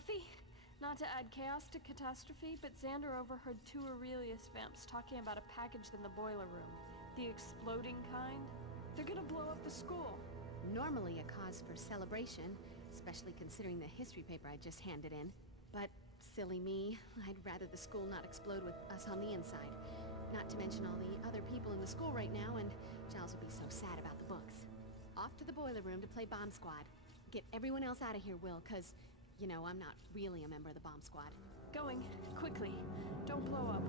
Buffy? Not to add chaos to catastrophe, but Xander overheard two Aurelius vamps talking about a package in the boiler room. The exploding kind. They're gonna blow up the school. Normally a cause for celebration, especially considering the history paper I just handed in. But, silly me, I'd rather the school not explode with us on the inside. Not to mention all the other people in the school right now, and Giles will be so sad about the books. Off to the boiler room to play Bomb Squad. Get everyone else out of here, Will, 'cause, you know, I'm not really a member of the Bomb Squad. Going. Quickly. Don't blow up.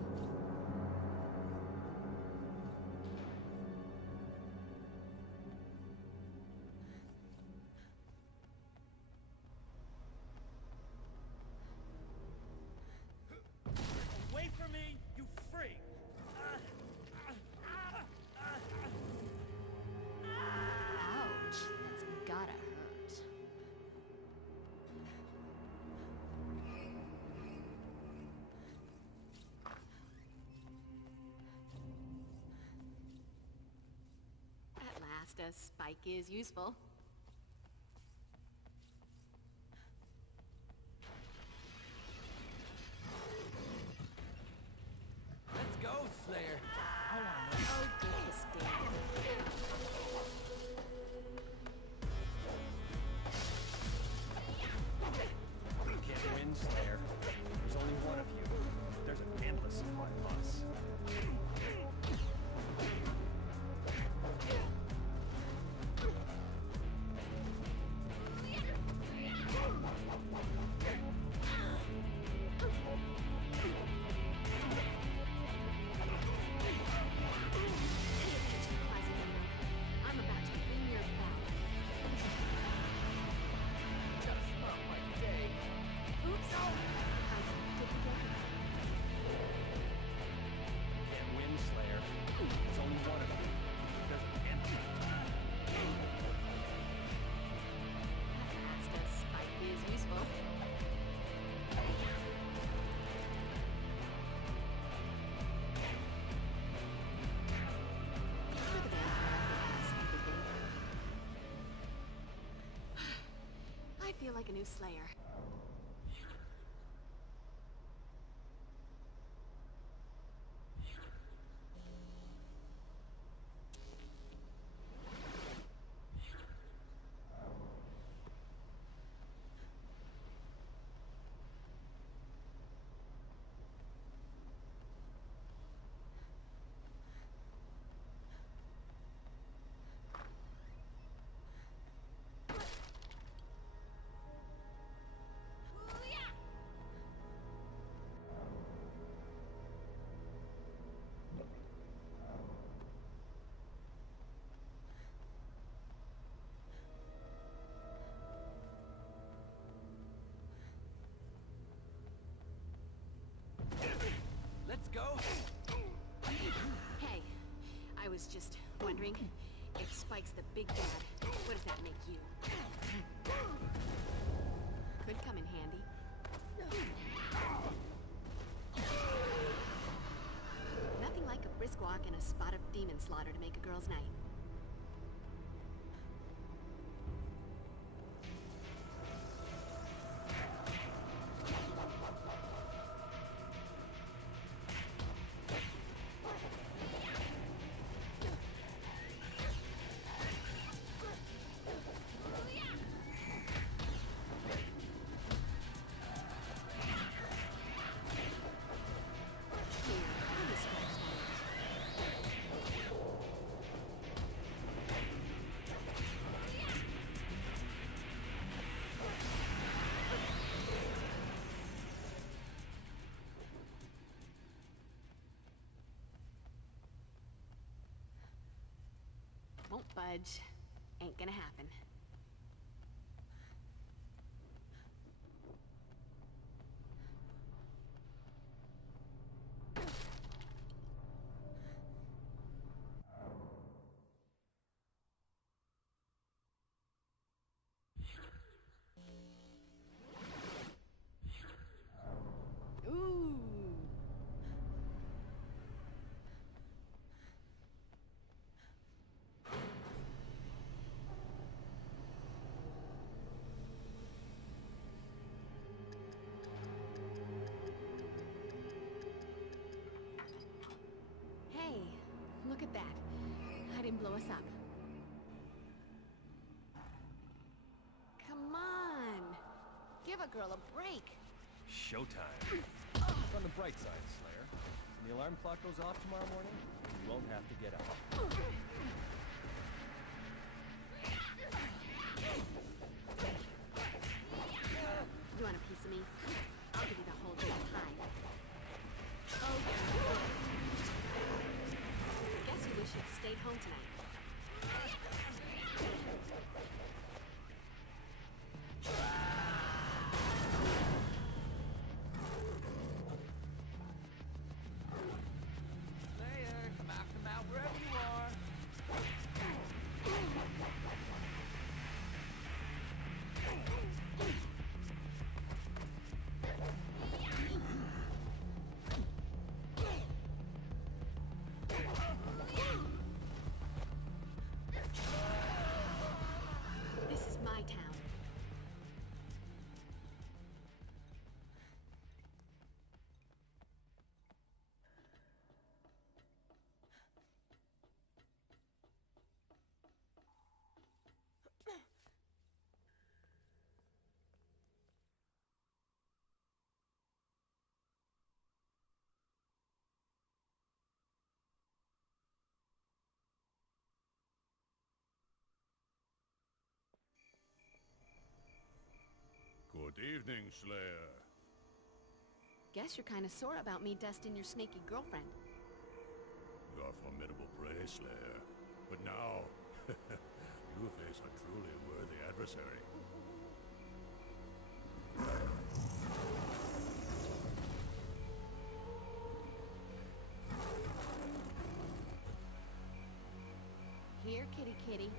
Away from me, you freak! Ouch, that's gotta hurt. At last, a spike is useful. Let's go, Slayer! Oh, goodness, damn. You can't win, Slayer. There's only one of you. There's an endless supply of us. I'm about to win your battle. Just not my day. Oops! I didn't get it. You can't win, Slayer. There's only one of you. There's an endless. That's a spike is useful. I feel like a new Slayer. Let's go! Hey, I was just wondering, if Spike's the big bad, what does that make you? Could come in handy. Nothing like a brisk walk and a spot of demon slaughter to make a girl's night. Won't budge. Ain't gonna happen. Ooh. What's up? Come on! Give a girl a break! Showtime. Look on the bright side, Slayer. When the alarm clock goes off tomorrow morning, you won't have to get up. You want a piece of me? I'll give you the whole damn pie. Oh, guess you wish you'd stayed home tonight. Slayer, come out, wherever you are. This is my town. Good evening, Slayer. Guess you're kind of sore about me dusting your snaky girlfriend. You are formidable prey, Slayer. But now, you face a truly worthy adversary. Here, kitty kitty.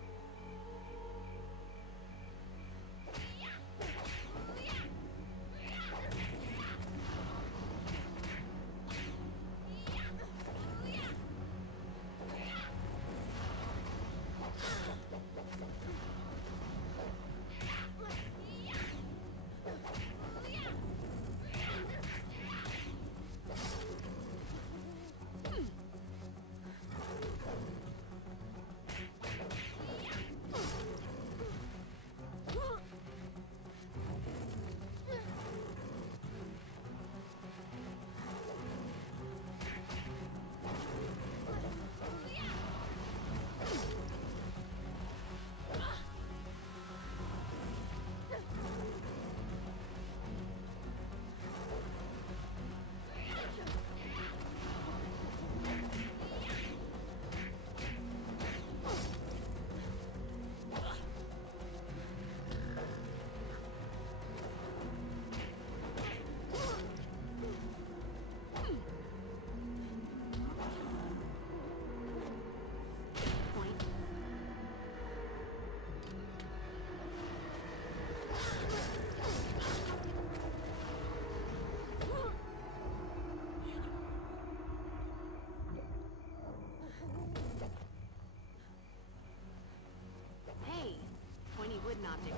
Wooden object.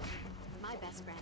My best friend.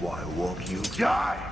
Why won't you die?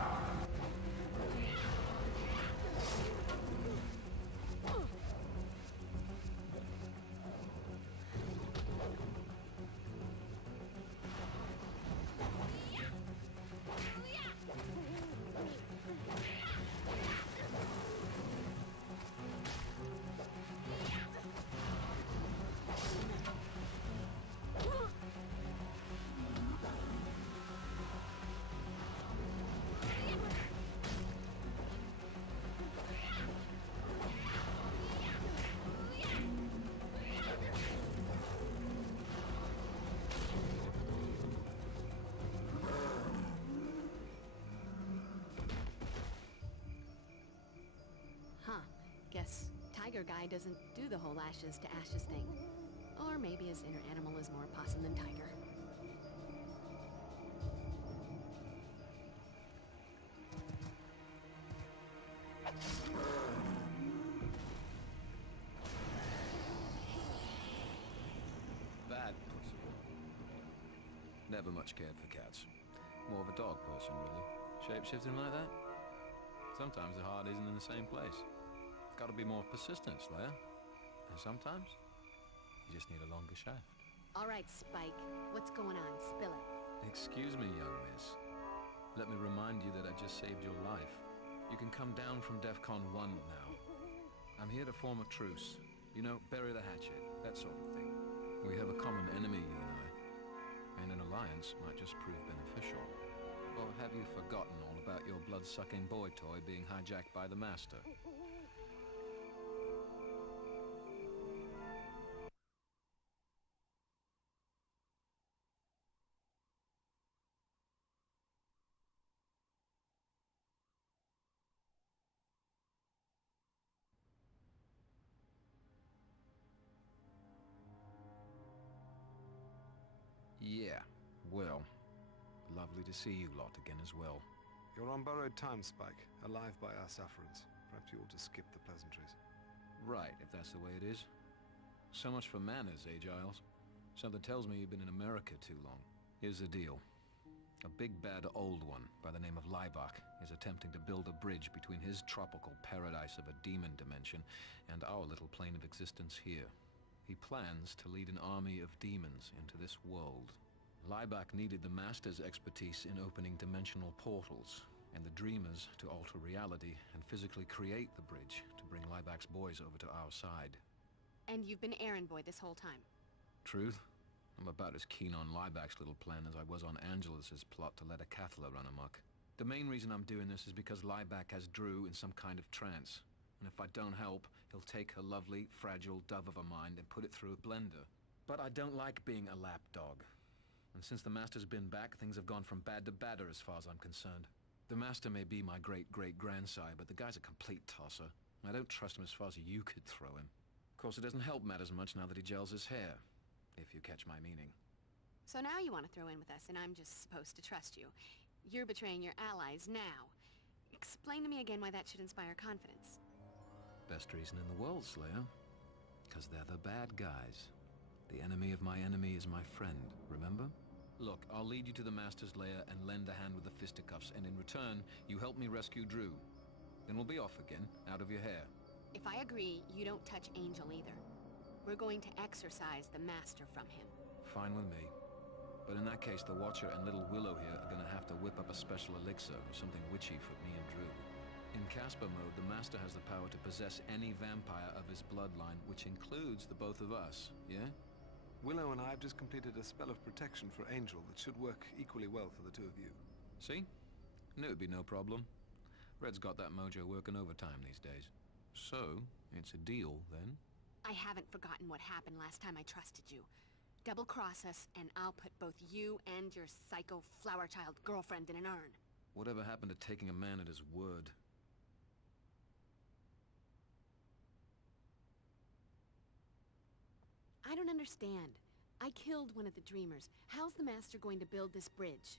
tiger guy doesn't do the whole ashes to ashes thing. Or maybe his inner animal is more possum than tiger. Bad pussy. Never much cared for cats. More of a dog person, really. Shape-shifting like that? Sometimes the heart isn't in the same place. Gotta be more persistent, Slayer. And sometimes, you just need a longer shaft. All right, Spike. What's going on? Spill it. Excuse me, young miss. Let me remind you that I just saved your life. You can come down from DEFCON 1 now. I'm here to form a truce. You know, bury the hatchet, that sort of thing. We have a common enemy, you and I. And an alliance might just prove beneficial. Or have you forgotten all about your blood-sucking boy toy being hijacked by the Master? Yeah, well, lovely to see you lot again as well. You're on borrowed time, Spike. Alive by our sufferance. Perhaps you ought to skip the pleasantries. Right, if that's the way it is. So much for manners, eh, Giles? Something tells me you've been in America too long. Here's the deal. A big bad old one by the name of Laibach is attempting to build a bridge between his tropical paradise of a demon dimension and our little plane of existence here. He plans to lead an army of demons into this world. Laibach needed the Master's expertise in opening dimensional portals, and the Dreamers to alter reality and physically create the bridge to bring Laibach's boys over to our side. And you've been errand boy this whole time. Truth? I'm about as keen on Laibach's little plan as I was on Angelus's plot to let a Cathla run amok. The main reason I'm doing this is because Laibach has Drew in some kind of trance. And if I don't help, he'll take her lovely, fragile dove of a mind and put it through a blender. But I don't like being a lapdog. And since the Master's been back, things have gone from bad to badder as far as I'm concerned. The Master may be my great-great-grandsire, but the guy's a complete tosser. I don't trust him as far as you could throw him. Of course, it doesn't help matters much now that he gels his hair, if you catch my meaning. So now you want to throw in with us, and I'm just supposed to trust you. You're betraying your allies now. Explain to me again why that should inspire confidence. Best reason in the world, Slayer. 'Cause they're the bad guys. The enemy of my enemy is my friend, remember? Look, I'll lead you to the Master's lair and lend a hand with the fisticuffs, and in return, you help me rescue Drew. Then we'll be off again, out of your hair. If I agree, you don't touch Angel either. We're going to exorcise the Master from him. Fine with me. But in that case, the Watcher and little Willow here are gonna have to whip up a special elixir or something witchy for me and Drew. In Casper mode, the Master has the power to possess any vampire of his bloodline, which includes the both of us, yeah? Willow and I have just completed a spell of protection for Angel that should work equally well for the two of you. See? Knew it'd be no problem. Red's got that mojo working overtime these days. So, it's a deal, then? I haven't forgotten what happened last time I trusted you. Double-cross us, and I'll put both you and your psycho flower child girlfriend in an urn. Whatever happened to taking a man at his word? I don't understand. I killed one of the Dreamers. How's the Master going to build this bridge?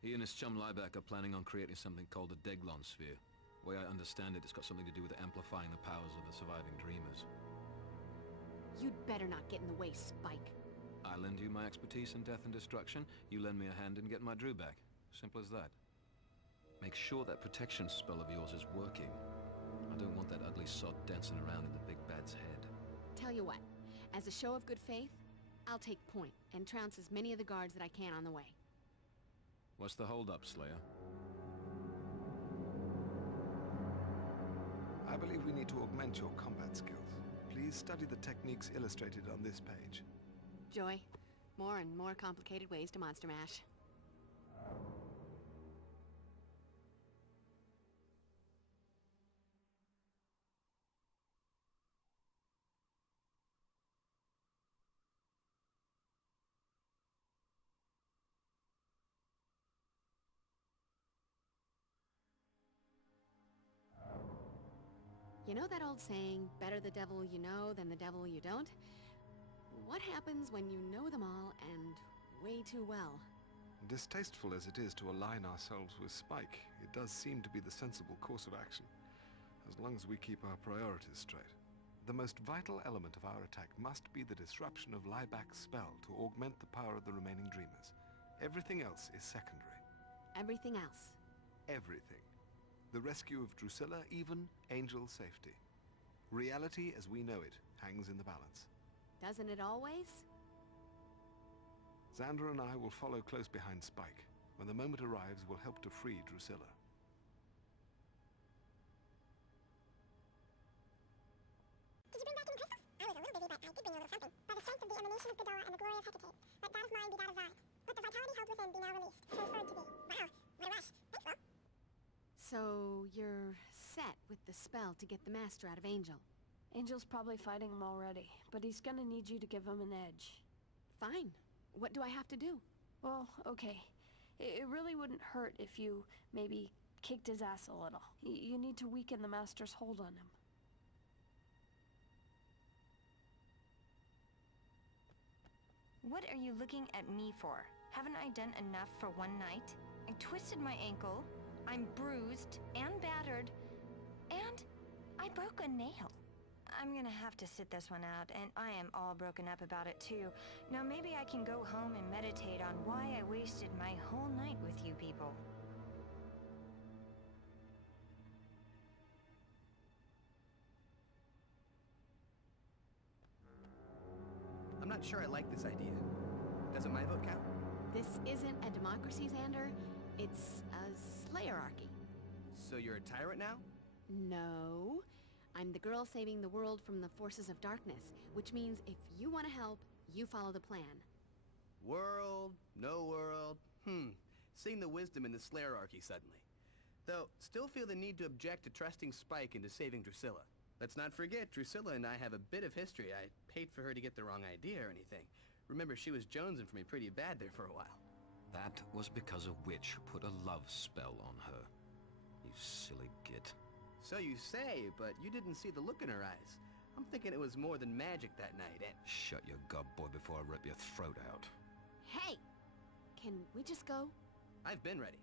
He and his chum Laibach are planning on creating something called the Deglon Sphere. The way I understand it, it's got something to do with amplifying the powers of the surviving Dreamers. You'd better not get in the way, Spike. I lend you my expertise in death and destruction, you lend me a hand in getting my Drew back. Simple as that. Make sure that protection spell of yours is working. I don't want that ugly sod dancing around in the big bad's head. Tell you what, as a show of good faith, I'll take point and trounce as many of the guards that I can on the way. What's the hold-up, Slayer? I believe we need to augment your combat skills. Please study the techniques illustrated on this page. Joy, more and more complicated ways to monster mash. You know that old saying, better the devil you know than the devil you don't? What happens when you know them all and way too well? Distasteful as it is to align ourselves with Spike, it does seem to be the sensible course of action, as long as we keep our priorities straight. The most vital element of our attack must be the disruption of Lieback's spell to augment the power of the remaining Dreamers. Everything else is secondary. Everything else. Everything. The rescue of Drusilla, even Angel's safety. Reality as we know it hangs in the balance. Doesn't it always? Xander and I will follow close behind Spike. When the moment arrives, we'll help to free Drusilla. Did you bring back any crystals? I was a little busy, but I did bring a little something. By the strength of the emanation of Ghidorah and the glory of Hecate, let that of mine be that of thine. Let the vitality held within be now released, transferred to thee. Wow, what a rush. Thanks, Will. So, you're set with the spell to get the Master out of Angel. Angel's probably fighting him already, but he's gonna need you to give him an edge. Fine. What do I have to do? Well, okay. It really wouldn't hurt if you maybe kicked his ass a little. You need to weaken the Master's hold on him. What are you looking at me for? Haven't I done enough for one night? I twisted my ankle, I'm bruised and battered, and I broke a nail. I'm gonna have to sit this one out, and I am all broken up about it too. Now maybe I can go home and meditate on why I wasted my whole night with you people. I'm not sure I like this idea. Doesn't my vote count? This isn't a democracy, Xander. It's a slayerarchy. So you're a tyrant now? No. I'm the girl saving the world from the forces of darkness, which means if you want to help, you follow the plan. World, no world, seeing the wisdom in the slayerarchy suddenly. Though, still feel the need to object to trusting Spike into saving Drusilla. Let's not forget, Drusilla and I have a bit of history. I hate for her to get the wrong idea or anything. Remember, she was jonesing for me pretty bad there for a while. That was because a witch put a love spell on her. You silly git. So you say, but you didn't see the look in her eyes. I'm thinking it was more than magic that night, and... Shut your gob, boy, before I rip your throat out. Hey! Can we just go? I've been ready.